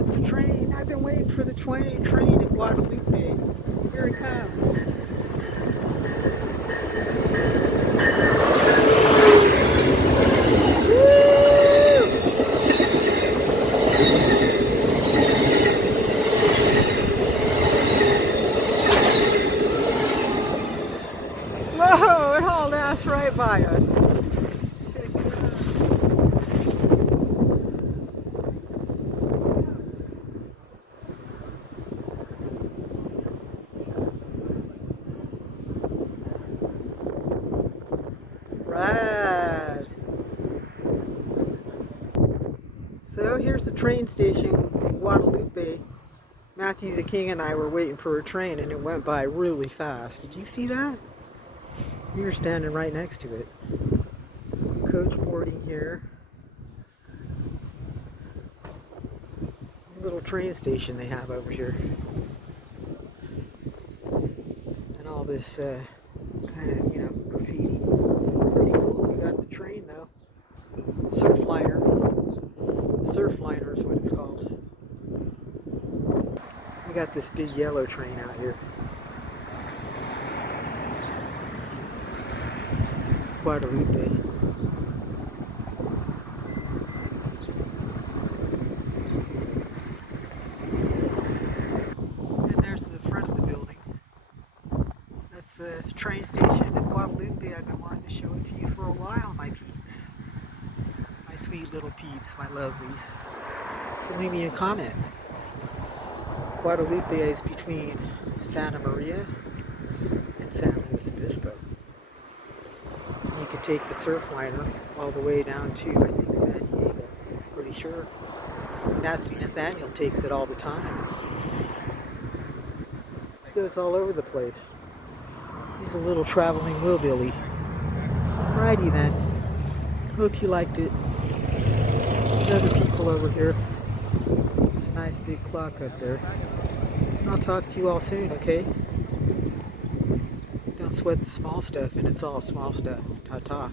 comes the train. I've been waiting for the train in Guadalupe. Here it comes. Whoa, it hauled ass right by us. Rad. So here's the train station in Guadalupe. Matthew the King and I were waiting for a train and it went by really fast. Did you see that? We were standing right next to it. Coach boarding here. Little train station they have over here. And all this kind of, graffiti. Pretty cool. We got the train though. Surfliner. Surfliner is what it's called. We got this big yellow train out here. Guadalupe. And there's the front of the building. That's the train station in Guadalupe. I've been wanting to show it to you for a while, my peeps. My sweet little peeps, my lovelies. So leave me a comment. Guadalupe is between Santa Maria and San Luis Obispo. You could take the Surfliner all the way down to, I think, San Diego. Pretty sure. Nasty Nathaniel takes it all the time. It goes all over the place. He's a little traveling hillbilly. Alrighty then. Hope you liked it. There's other people over here. There's a nice big clock up there. I'll talk to you all soon, okay? Don't sweat the small stuff, and it's all small stuff. Ta-ta.